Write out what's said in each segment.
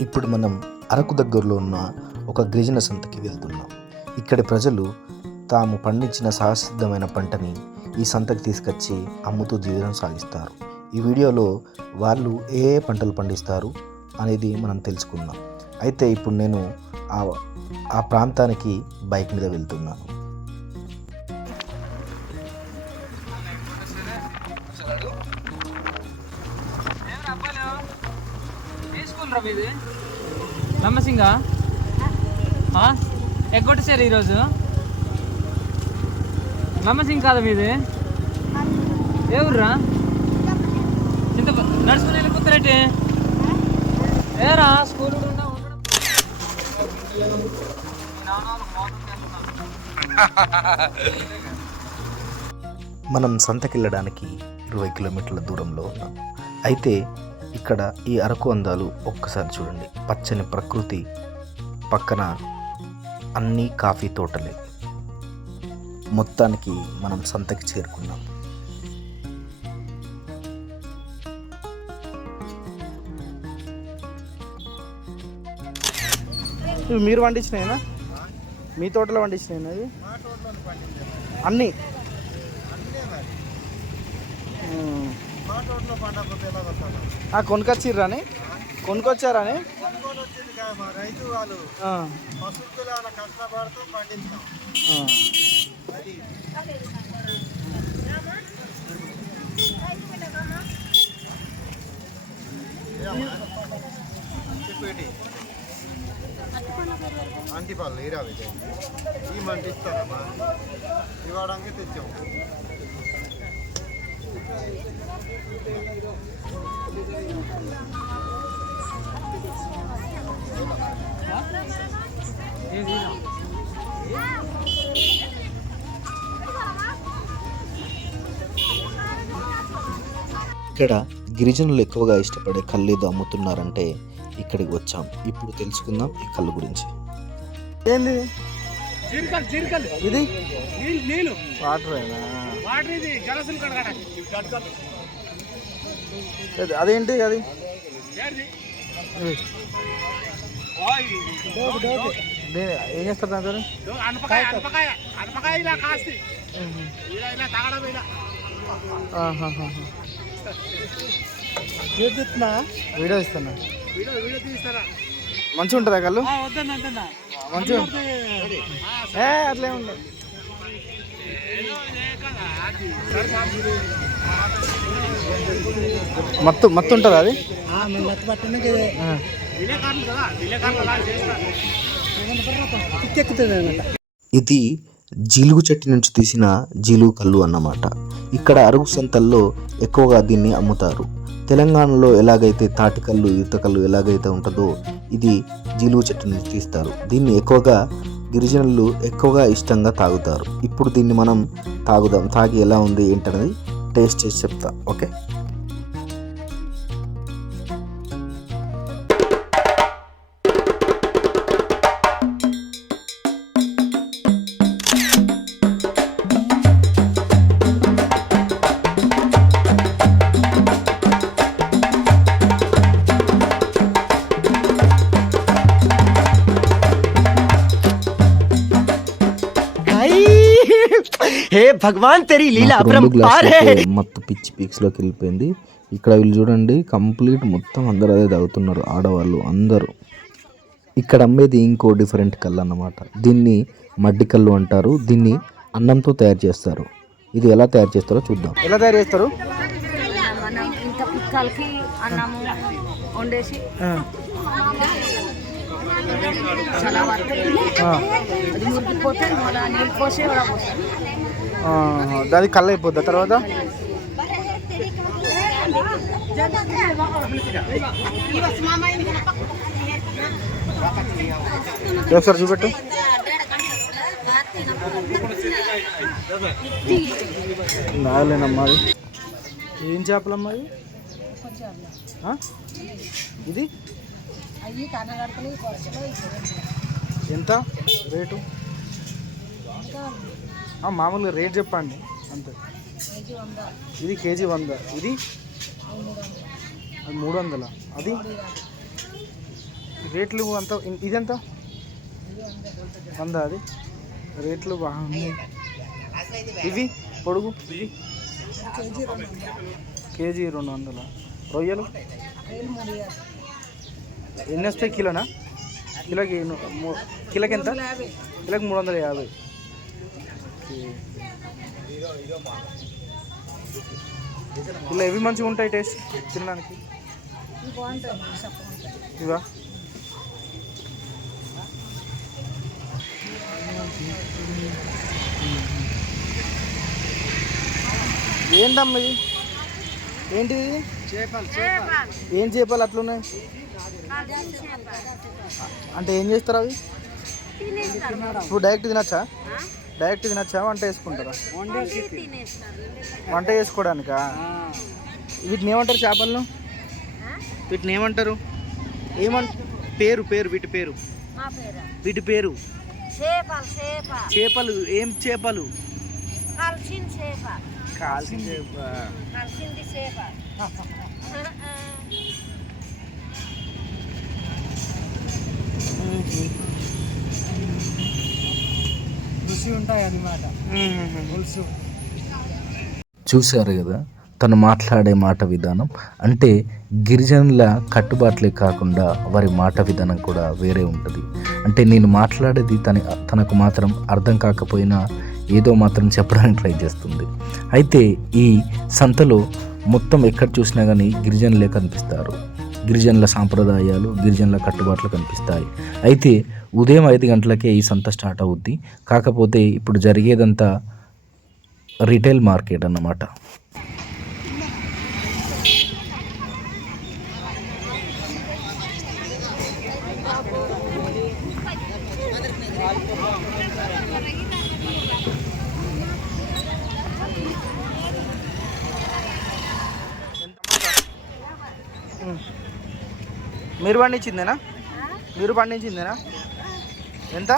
ఇప్పుడు మనం అరకు దగ్గరలో ఉన్న ఒక గిరిజన సంతకి వెళ్తున్నాం. ఇక్కడి ప్రజలు తాము పండించిన సహసిద్ధమైన పంటని ఈ సంతకి తీసుకొచ్చి అమ్ముతూ జీవనం సాగిస్తారు. ఈ వీడియోలో వాళ్ళు ఏ ఏ పంటలు పండిస్తారు అనేది మనం తెలుసుకుందాం. అయితే ఇప్పుడు నేను ఆ ఆ ప్రాంతానికి బైక్ మీద వెళ్తున్నాను. తీసుకుండ్రా మీది? నమ్మసింగ? ఎగ్గొట్టేసారు ఈరోజు. నమ్మసింగ్ కాదా మీది? ఏ ఊర్రా? ఇంత నడుచుకుని వెళ్ళిపోతారేటి ఏరా స్కూల్ కూడా ఉండడం మనం సంతకెళ్ళడానికి ఇరవై కిలోమీటర్ల దూరంలో ఉన్నాం. అయితే ఇక్కడ ఈ అరకు అందాలు ఒక్కసారి చూడండి. పచ్చని ప్రకృతి పక్కన అన్ని కాఫీ తోటలే. మొత్తానికి మనం సంతకి చేరుకున్నాం. ఇవి మీరు పండించినాయినా మీ తోటలో పండించినాయినా అన్నీ ఉమ్. ఆ, కొనుకొచ్చిర్రాని కొనుక్కొచ్చారని రైతు వాళ్ళు ఆ, పశువుల కష్టపడుతూ పండించాం ఆ. చెప్పేటి అంటిపాలు ఇరావి ఈ మంటిస్తారమ్మా ఇవ్వడానికి తెచ్చాం ఇక్కడ గిరిజనులు ఎక్కువగా ఇష్టపడే కళ్ళు ఏదో అమ్ముతున్నారంటే ఇక్కడికి వచ్చాం. ఇప్పుడు తెలుసుకుందాం ఈ కళ్ళు గురించి. ఏంది? ఇది? నీళ్ళు వాటరేనా వాటర్ ఇది గలసులు కడగడానికి. అదేంటి అది. దీని ఏం చేస్తారు ఇలా వీడియో ఇస్తున్నా వీడియో వీడియో తీస్తారా? మంచిగా ఉంటుందా కళ్ళు వద్దన్న వద్దన్న. మంచిగా ఏ అట్లే ఉండదు మత్తు మత్తు ఉంటుందా అది? ఇది జీలుగు చెట్టు నుంచి తీసిన జీలుగు కళ్ళు అన్నమాట. ఇక్కడ అరుగు సంతల్లో ఎక్కువగా దీన్ని అమ్ముతారు. తెలంగాణలో ఎలాగైతే తాటికల్లు ఈతకల్లు ఎలాగైతే ఉంటుందో ఇది జీలుగు చెట్టు నుంచి తీస్తారు. దీన్ని ఎక్కువగా గిరిజనులు ఎక్కువగా ఇష్టంగా తాగుతారు. ఇప్పుడు దీన్ని మనం తాగుదాం. తాగి ఎలా ఉంది ఏంటనేది టేస్ట్ చేసి చెప్తా. ఓకే. హే భగవాన్ తెరీ లీలా మొత్తం పిచ్చి పీక్స్లోకి వెళ్ళిపోయింది. ఇక్కడ వీళ్ళు చూడండి కంప్లీట్ మొత్తం అందరూ అదే తాగుతున్నారు ఆడవాళ్ళు అందరూ. ఇక్కడ అమ్మేది ఇంకో డిఫరెంట్ కళ్ళు అన్నమాట. దీన్ని మడ్డి కళ్ళు అంటారు దీన్ని అన్నంతో తయారు చేస్తారు. ఇది ఎలా తయారు చేస్తారో చూద్దాం. ఎలా తయారు చేస్తారు? అన్నము వండేసి ఆ, దాని కళ్ళు అయిపోద్దా తర్వాత? ఒకసారి చూపెట్టు? నాగలేనమ్మా అది. ఏం చేపలమ్మా అది? ఇది? ఎంత? రేటు? మామూలుగా రేట్ చెప్పండి. అంతే. ఇది కేజీ వంద. ఇది? అది మూడు వందల? అది? రేట్లు అంత ఇదెంత? వంద అది? రేట్లు బాగున్నాయి ఇవి? పొడుగు? ఇవి? కేజీ రెండు వందల? రొయ్యలు? ఎన్ని వస్తాయి కిలోనా? కిలోకి మూ- కిలోకి ఎంత? కిలోకి మూడు వందల యాభై. ఇలా ఎవి మంచిగా ఉంటాయి టేస్ట్ తినడానికి? ఇవా? ఏంటమ్మా ఇది? ఏంటిది? ఏం చేపాలు అట్లున్నాయి? అంటే ఏం చేస్తారు అవి? ఇప్పుడు డైరెక్ట్ తినచ్చా? డైరెక్ట్ తినచ్చా వంట వేసుకుంటారా వంట చేసుకోవడానికా వీటిని ఏమంటారు చేపలను? వీటిని ఏమంటారు? ఏమంట పేరు పేరు వీటి పేరు. మా పేరా? వీటి పేరు. చేపలు చేప. చేపలు ఏం చేపలు? కలిసిన చేప. ఉంటాయి అన్నమాట. పులుసు. చూశారు కదా తను మాట్లాడే మాట విధానం. అంటే గిరిజనుల కట్టుబాట్లే కాకుండా వారి మాట విధానం కూడా వేరే ఉంటుంది. అంటే నేను మాట్లాడేది తన తనకు మాత్రం అర్థం కాకపోయినా ఏదో మాత్రం చెప్పడానికి ట్రై చేస్తుంది. అయితే ఈ సంతలో మొత్తం ఎక్కడ చూసినా కానీ గిరిజనులే కనిపిస్తారు. గిరిజనుల సాంప్రదాయాలు గిరిజనుల కట్టుబాట్లు కనిపిస్తాయి. అయితే ఉదయం ఐదు గంటలకే ఈ సంత స్టార్ట్ అవుద్ది. కాకపోతే ఇప్పుడు జరిగేదంతా రిటైల్ మార్కెట్ అన్నమాట. మీరు పండించిందేనా? మీరు పండించిందేనా? ఎంత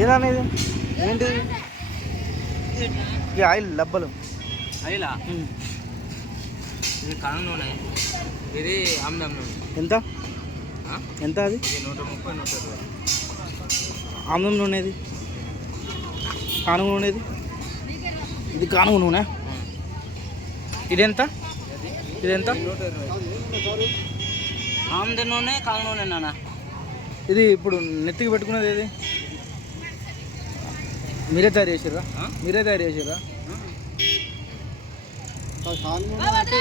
ఏదనేది ఏంటిది ఈ ఆయిల్ డబ్బలు అయిలా ఇది నూనె. ఇది నూనె. ఎంత? ఎంత అది? నూట ముప్పై నూట ఇరవై. నూనెది కానుగ నూనెది ఇది? కానుగ నూనె? ఇదెంత? ఇదెంత? ఆమ్ద నూనె కనం నూనె నాన్న. ఇది ఇప్పుడు నెత్తికి పెట్టుకునేది ఏది? మీరే తయారు చేసిర్రా? ఆ? మీరే తయారు చేసిర్రా? ఏందమ్మా ఇది?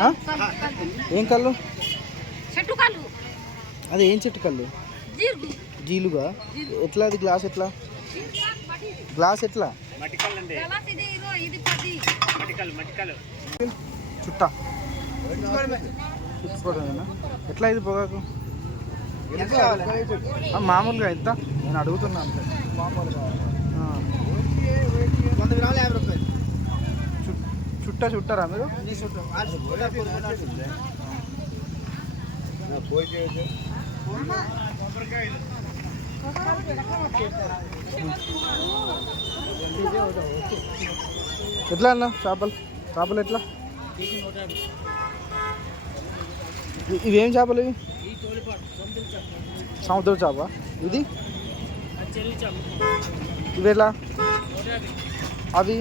ఆ? ఏం కళ్ళు? చెట్టు కళ్ళు. అది ఏం చెట్టు కళ్ళు? జీలుగా? ఎట్లా అది గ్లాస్ ఎట్లా? గ్లాస్ ఎట్లా? గలాస్ ఇది ఇదో ఇది పది. చుట్టా. ఎట్లా ఇది పొగాకు? మామూలుగా ఎంత నేను అడుగుతున్నా అంతే. ఆ. చుట్- చుట్టా చుట్టారా మీరు? ఎట్లా అన్న చేపలు? చేపలు ఎట్లా? ఇవేం చేపలు ఇవి? సముద్ర చేప. ఇది? ఇవి ఎట్లా అవి?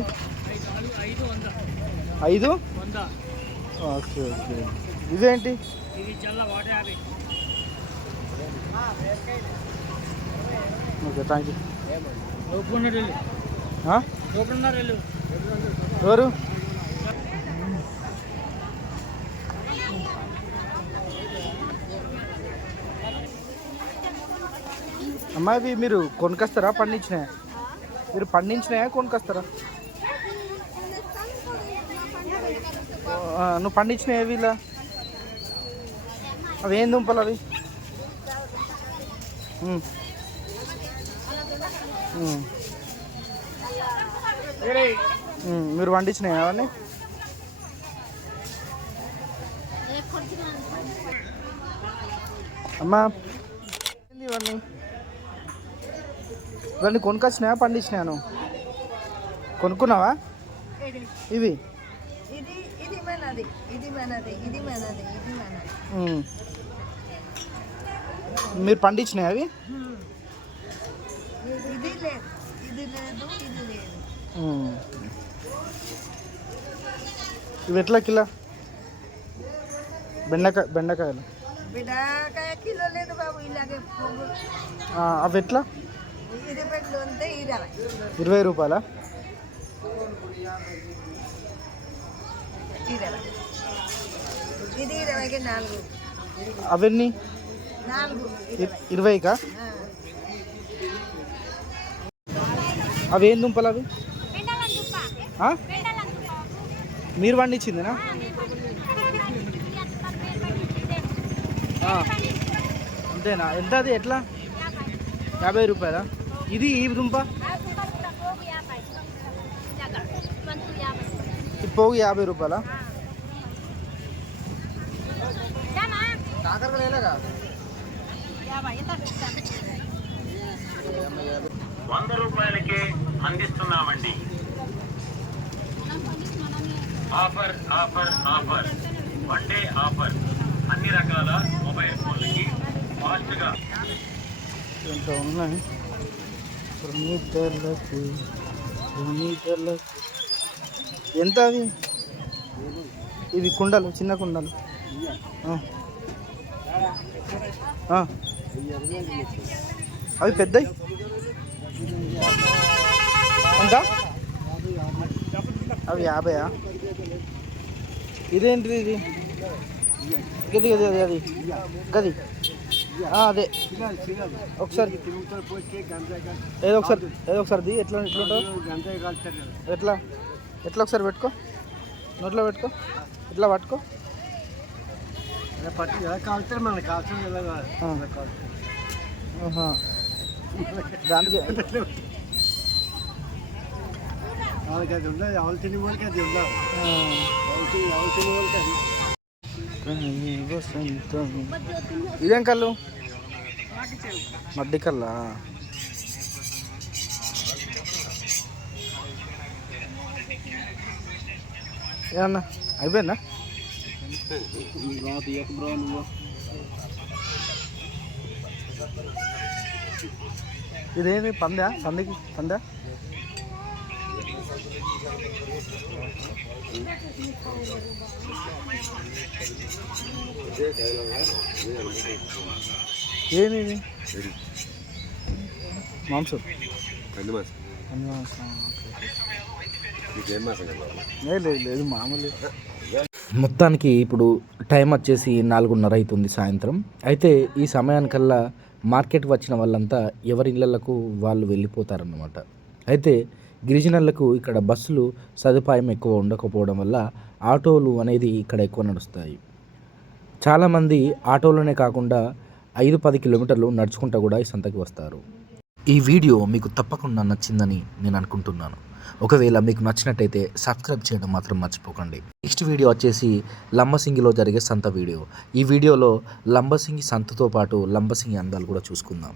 ఐదు? Okay okay. ఇవేంటి ఓకే థ్యాంక్ యూ? ఎవరు? అమ్మా ఇవి మీరు కొనుకొస్తారా? పండించిన మీరు పండించినాయా? కొనుకొస్తారా? నువ్వు పండించినాయి అవి ఇలా? అవి ఏం దుంపలు అవి? మీరు పండించినాయి అవన్నీ? అమ్మా. ఇవన్నీ? ఇవన్నీ కొనుకొచ్చినాయా పండించినాను. కొనుక్కున్నావా? ఇవి. మీరు పండించినాయి అవి. ఇవి ఎట్లా కిలో? బెండకాయ బెండకాయలు అవి ఎట్లా? ఇరవై. రూపాయలా? ఇది ఇరవైకి నాలుగు. అవన్నీ? ఇరవైకా. అవి ఏం దుంపలు అవి? మీరు పండించిందేనా. అంతేనా? ఎంత అది? ఎట్లా? యాభై రూపాయలా? ఇది ఈ దుంప? పోగు యాభై రూపాయలా? వంద రూపాయలకే అందిస్తున్నామండి. Offer offer offer. One day offer. అన్ని రకాల మొబైల్ ఫోన్లకి ఫాస్ట్గా ఎంత ఉన్నాయి. ప్రమిదలకు ప్రమిదలకు ఎంత అవి ఇవి కుండలు చిన్న కుండలు అవి పెద్దవి ఎంత అవి యాభయా ఇదేంటిది ఇది గది గది అది గది అదే. ఒకసారి. ఏదో ఒకసారి ఏదో ఒకసారి ది. ఎట్లా ఎట్లా ఎట్లా? ఎట్లా ఒకసారి పెట్టుకో. నోట్లో పెట్టుకో. ఇట్లా పట్టుకో. దానికి వాళ్ళకి అది ఉండదు. ఎవరు తిని వాళ్ళకి అది ఉండదు. ఎవరు తిని వాళ్ళకి అది. ఇదేం కళ్ళు? మడ్డి కల్లా ఏమన్నా? అయిపోయిందా? ఇదేమి పందా? పందికి పందా? ఏమి మాంసం. అన్ని మాంసం, ఓకే. ఏ, లేదు లేదు మామూలు. మొత్తానికి ఇప్పుడు టైం వచ్చేసి నాలుగున్నర అవుతుంది సాయంత్రం. అయితే ఈ సమయానికల్లా మార్కెట్ వచ్చిన వాళ్ళంతా ఎవరి ఇళ్ళకు వాళ్ళు వెళ్ళిపోతారన్నమాట. అయితే గిరిజనులకు ఇక్కడ బస్సులు సదుపాయం ఎక్కువ ఉండకపోవడం వల్ల ఆటోలు అనేది ఇక్కడ ఎక్కువ నడుస్తాయి. చాలామంది ఆటోలోనే కాకుండా ఐదు పది కిలోమీటర్లు నడుచుకుంటూ కూడా ఈ సంతకి వస్తారు. ఈ వీడియో మీకు తప్పకుండా నచ్చిందని నేను అనుకుంటున్నాను. ఒకవేళ మీకు నచ్చినట్టయితే సబ్స్క్రైబ్ చేయడం మాత్రం మర్చిపోకండి. నెక్స్ట్ వీడియో వచ్చేసి లంబసింగిలో జరిగే సంత వీడియో. ఈ వీడియోలో లంబసింగి సంతతో పాటు లంబసింగి అందాలు కూడా చూసుకుందాం.